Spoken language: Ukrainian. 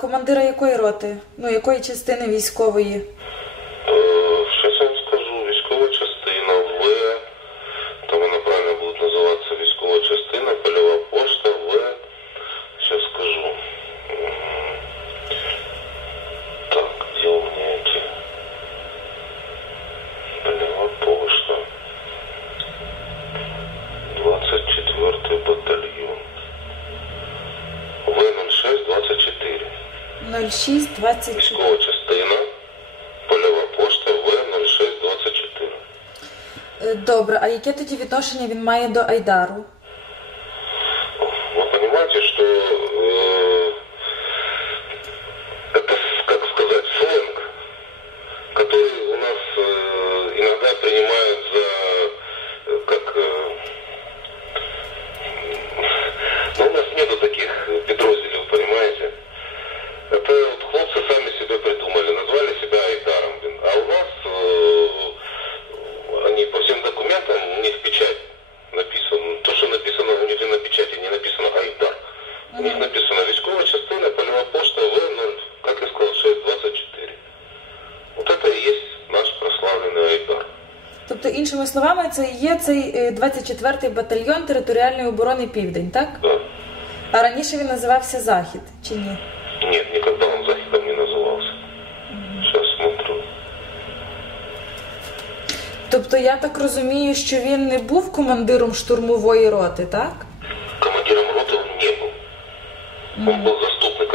командира якої роти? Ну, якої частини військової? Е, Щас я вам скажу, військова частина В, там вона правильно буде називатися військова частина, польова пошта В. Сейчас скажу. Так, где у меня эти? Полева пошта. 24 батальон. В0624. 0624. Військова частина, польова пошта В0624. Е, Добре, а яке тоді відношення він має до Айдару? Вы понимаете, что э, это, как сказать, сленг, который у нас э, иногда принимают за Тобто, іншими словами, це і є цей е, 24-й батальйон територіальної оборони Південь, так? Да. А раніше він називався Захід, чи ні? Нет, никогда он Захидом не назывался. Сейчас смотрю. Тобто я так розумію, що він не був командиром штурмової роти, так? Командиром роты он не был. Он был заступником командира роты.